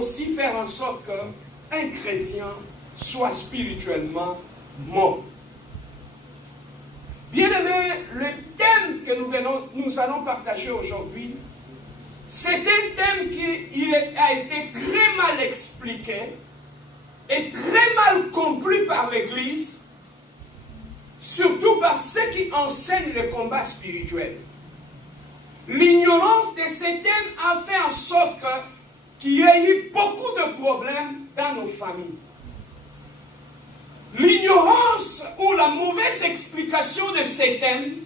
aussi faire en sorte qu'un chrétien soit spirituellement mort. Bien-aimés, le thème que nous allons partager aujourd'hui, c'est un thème qui a été très mal expliqué et très mal compris par l'Église, surtout par ceux qui enseignent le combat spirituel. L'ignorance de ces thèmes a fait en sorte qu'il y ait eu beaucoup de problèmes dans nos familles. L'ignorance ou la mauvaise explication de ces thèmes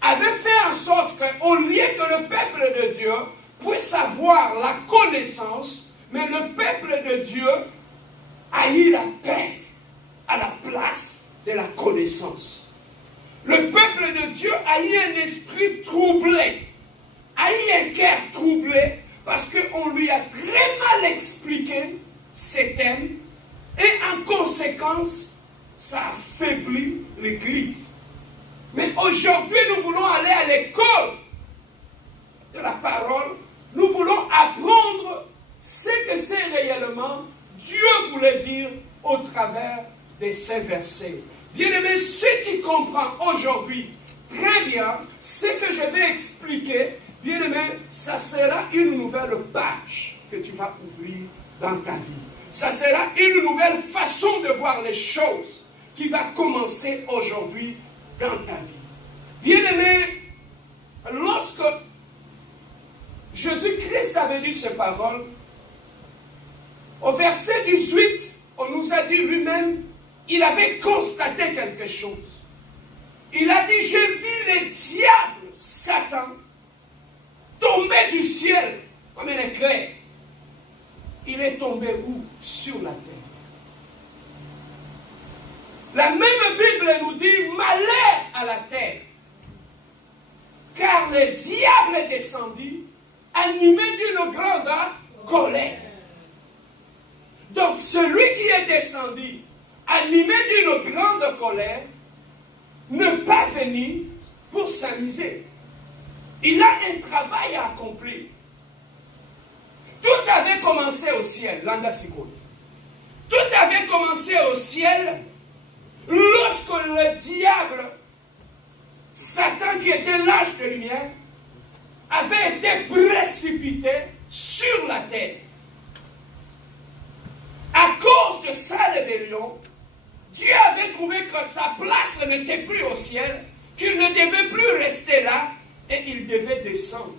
avait fait en sorte qu'au lieu que le peuple de Dieu puisse avoir la connaissance, mais le peuple de Dieu a eu la paix à la place de la connaissance. Le peuple de Dieu a eu un esprit troublé, a eu un cœur troublé, parce qu'on lui a très mal expliqué ces thèmes, et en conséquence, ça affaiblit l'Église. Mais aujourd'hui, nous voulons aller à l'école de la parole. Nous voulons apprendre ce que c'est réellement Dieu voulait dire au travers de ces versets. Bien-aimé, si tu comprends aujourd'hui très bien ce que je vais expliquer, bien-aimé, ça sera une nouvelle page que tu vas ouvrir dans ta vie. Ça sera une nouvelle façon de voir les choses qui va commencer aujourd'hui dans ta vie. Bien-aimé, lorsque Jésus-Christ avait dit ces paroles, au verset 18, on nous a dit lui-même, il avait constaté quelque chose. Il a dit, j'ai vu le diable, Satan, tomber du ciel comme un éclair. Il est tombé où? Sur la terre. La même Bible nous dit, malheur à la terre. Car le diable est descendu, animé d'une grande colère. Donc celui qui est descendu, animé d'une grande colère, ne pas venir pour s'amuser. Il a un travail à accomplir. Tout avait commencé au ciel, tout avait commencé au ciel lorsque le diable, Satan qui était l'âge de lumière, avait été précipité sur la terre. À cause de sa rébellion, Dieu avait trouvé que sa place n'était plus au ciel, qu'il ne devait plus rester là, et il devait descendre.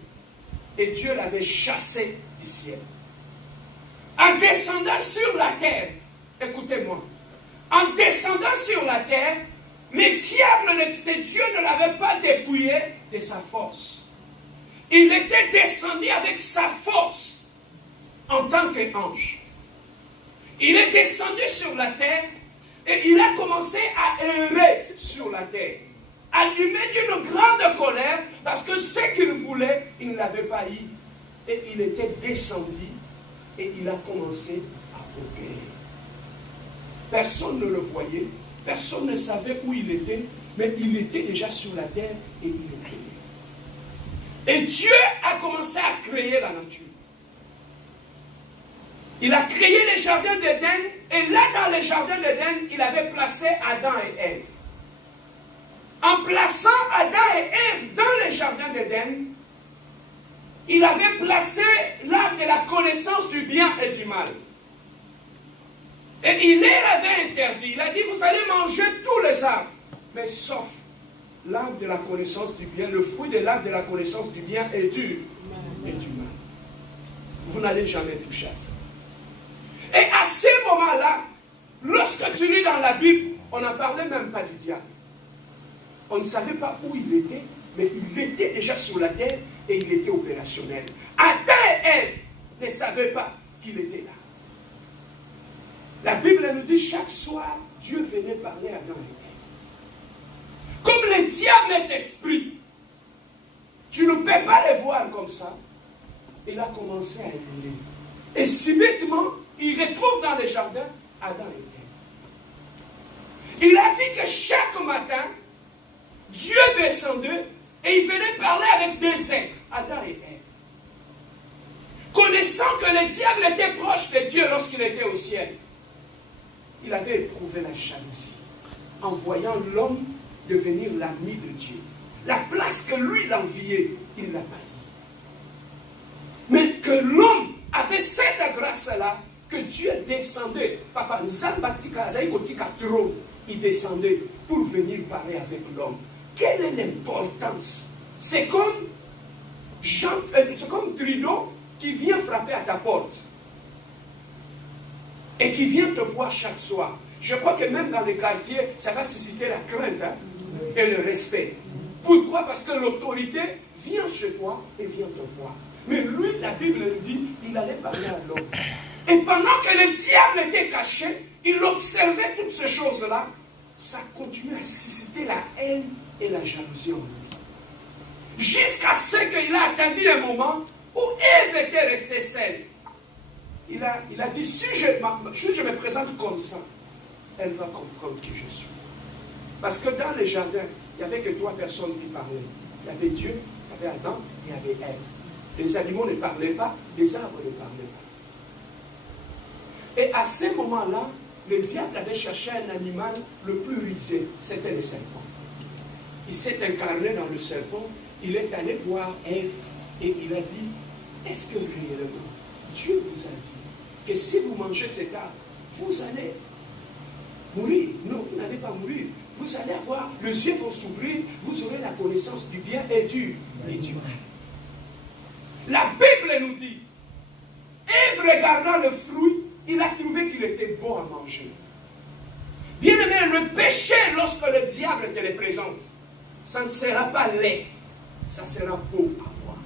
Et Dieu l'avait chassé du ciel. En descendant sur la terre, écoutez-moi, en descendant sur la terre, le diable, Dieu ne l'avait pas dépouillé de sa force. Il était descendu avec sa force en tant qu'ange. Il est descendu sur la terre et il a commencé à errer sur la terre, allumé d'une grande colère, parce que ce qu'il voulait, il ne l'avait pas eu. Et il était descendu et il a commencé à opérer. Personne ne le voyait, personne ne savait où il était, mais il était déjà sur la terre et il créait. Et Dieu a commencé à créer la nature. Il a créé les jardins d'Éden, et là dans les jardins d'Éden, il avait placé Adam et Ève. En plaçant Adam et Ève dans les jardins d'Éden, il avait placé l'arbre de la connaissance du bien et du mal. Et il leur avait interdit, il a dit, vous allez manger tous les arbres, mais sauf l'arbre de la connaissance du bien, le fruit de l'arbre de la connaissance du bien et du mal. Vous n'allez jamais toucher à ça. Et à ce moment-là, lorsque tu lis dans la Bible, on n'en parlait même pas du diable. On ne savait pas où il était, mais il était déjà sur la terre et il était opérationnel. Adam et Ève ne savaient pas qu'il était là. La Bible nous dit chaque soir, Dieu venait parler à Adam et Ève. Comme le diable est esprit, tu ne peux pas le voir comme ça. Il a commencé à évoluer. Et subitement, il retrouve dans les jardins Adam et Ève. Il a vu que chaque matin, Dieu descendait et il venait parler avec deux êtres, Adam et Ève. connaissant que le diable était proche de Dieu lorsqu'il était au ciel, il avait éprouvé la jalousie en voyant l'homme devenir l'ami de Dieu. La place que lui l'enviait, il l'a pas eu. Mais que l'homme avait cette grâce-là, que Dieu descendait. Papa, il descendait pour venir parler avec l'homme. Quelle est l'importance? C'est comme Trudeau qui vient frapper à ta porte et qui vient te voir chaque soir. Je crois que même dans les quartiers, ça va susciter la crainte et le respect. Pourquoi? Parce que l'autorité vient chez toi et vient te voir. Mais lui, la Bible nous dit, il allait parler à l'homme. Et pendant que le diable était caché, il observait toutes ces choses-là. Ça continuait à susciter la haine et la jalousie en lui. Jusqu'à ce qu'il a attendu un moment où Ève était restée seule. Il a dit, si je me présente comme ça, elle va comprendre qui je suis. Parce que dans les jardins, il n'y avait que 3 personnes qui parlaient. Il y avait Dieu, il y avait Adam, et il y avait Ève. Les animaux ne parlaient pas, les arbres ne parlaient pas. Et à ce moment-là, le diable avait cherché un animal le plus rusé, c'était le serpent. Il s'est incarné dans le serpent, il est allé voir Ève et il a dit, est-ce que réellement Dieu vous a dit que si vous mangez cet arbre, vous allez mourir? Non, vous n'allez pas mourir. Vous allez avoir, les yeux vont s'ouvrir, vous aurez la connaissance du bien et du mal. La Bible nous dit, Ève regardant le fruit, il a trouvé qu'il était bon à manger. Bien aimé, le péché, lorsque le diable te le présente, ça ne sera pas laid, ça sera beau à voir.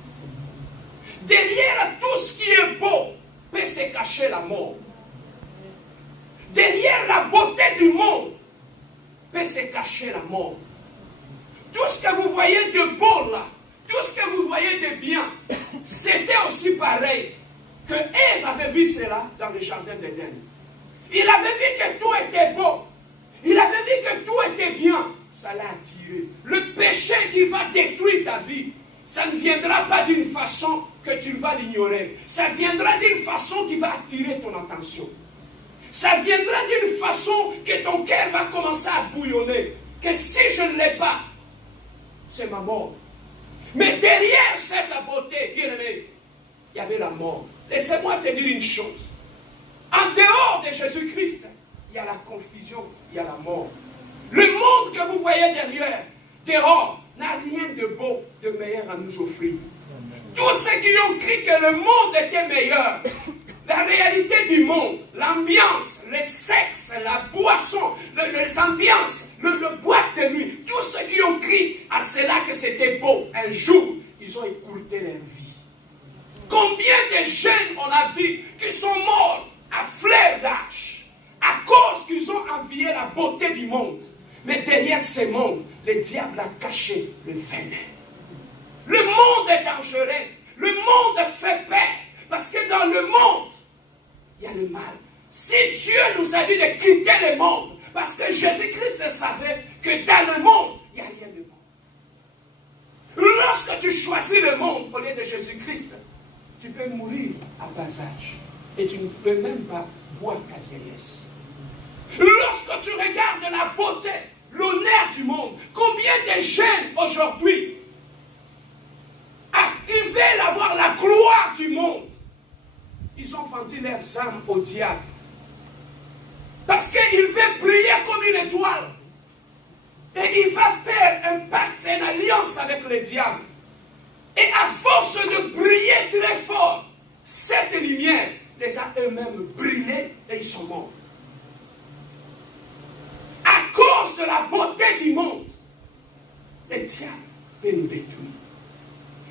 Derrière tout ce qui est beau, peut se cacher la mort. Derrière la beauté du monde, peut se cacher la mort. Tout ce que vous voyez de beau là, tout ce que vous voyez de bien, c'était aussi pareil que Ève avait vu cela dans le jardin d'Éden. Il avait vu que tout était beau. Il avait vu que tout était bien. Ça l'a attiré. Le péché qui va détruire ta vie, ça ne viendra pas d'une façon que tu vas l'ignorer. Ça viendra d'une façon qui va attirer ton attention. Ça viendra d'une façon que ton cœur va commencer à bouillonner. Que si je ne l'ai pas, c'est ma mort. Mais derrière cette beauté, bien aimé, il y avait la mort. Laissez-moi te dire une chose. En dehors de Jésus-Christ, il y a la confusion, il y a la mort. Le monde que vous voyez derrière, dehors, n'a rien de beau, de meilleur à nous offrir. Tous ceux qui ont cru que le monde était meilleur, la réalité du monde, l'ambiance, le sexe, la boisson, les ambiances, le boîte de nuit, tous ceux qui ont cru à cela que c'était beau, un jour, ils ont écourté leur vie. Combien de jeunes on a vu qui sont morts à fleur d'âge à cause qu'ils ont envié la beauté du monde. Mais derrière ce monde, le diable a caché le venin. Le monde est dangereux. Le monde fait peur. Parce que dans le monde, il y a le mal. Si Dieu nous a dit de quitter le monde, parce que Jésus-Christ savait que dans le monde, il n'y a rien de bon. Lorsque tu choisis le monde au lieu de Jésus-Christ, tu peux mourir à bas âge. Et tu ne peux même pas voir ta vieillesse. Lorsque tu regardes la beauté, l'honneur du monde, combien de jeunes aujourd'hui qui veulent avoir la gloire du monde, ils ont vendu leurs âmes au diable. Parce qu'il veut briller comme une étoile. Et il va faire un pacte, une alliance avec le diable. Et à force de briller très fort, cette lumière les a eux-mêmes brûlés et ils sont morts. À cause de la beauté du monde, le diable peut nous détruire.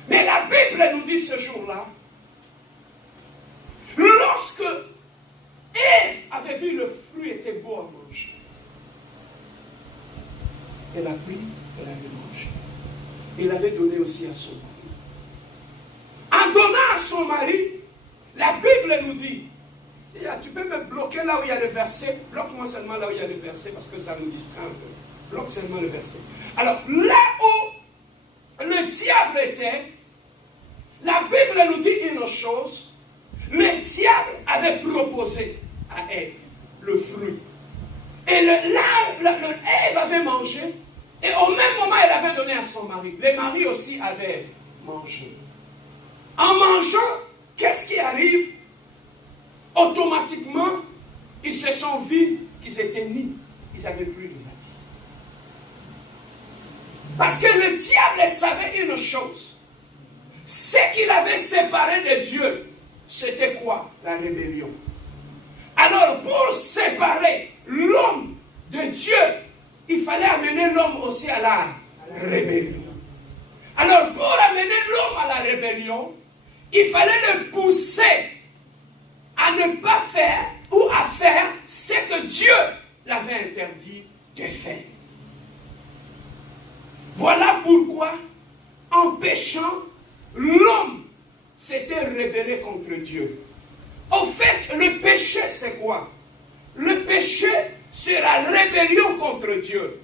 Mais la Bible nous dit ce jour-là, lorsque Ève avait vu le fruit était beau à manger, elle a pris, elle avait mangé. Elle avait donné aussi à son mari. En donnant à son mari, la Bible nous dit, tu peux me bloquer là où il y a le verset, bloque-moi seulement là où il y a le verset parce que ça nous distrait un peu. Bloque seulement le verset. Alors, là où le diable était, la Bible nous dit une chose, le diable avait proposé à Ève le fruit. Et Ève avait mangé. Et au même moment, elle avait donné à son mari. Les maris aussi avaient mangé. En mangeant, qu'est-ce qui arrive? Automatiquement, ils se sont vus qu'ils étaient nus. Ils n'avaient plus de vie. Parce que le diable savait une chose. Ce qu'il avait séparé de Dieu, c'était quoi? La rébellion. Alors, pour séparer l'homme de Dieu, il fallait amener l'homme aussi à la rébellion. Alors, pour amener l'homme à la rébellion, il fallait le pousser à ne pas faire ou à faire ce que Dieu l'avait interdit de faire. Voilà pourquoi, en péchant, l'homme s'était rébellé contre Dieu. Au fait, le péché, c'est quoi? Le péché, c'est la rébellion contre Dieu.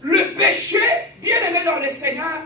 Le péché, bien aimé dans le Seigneur,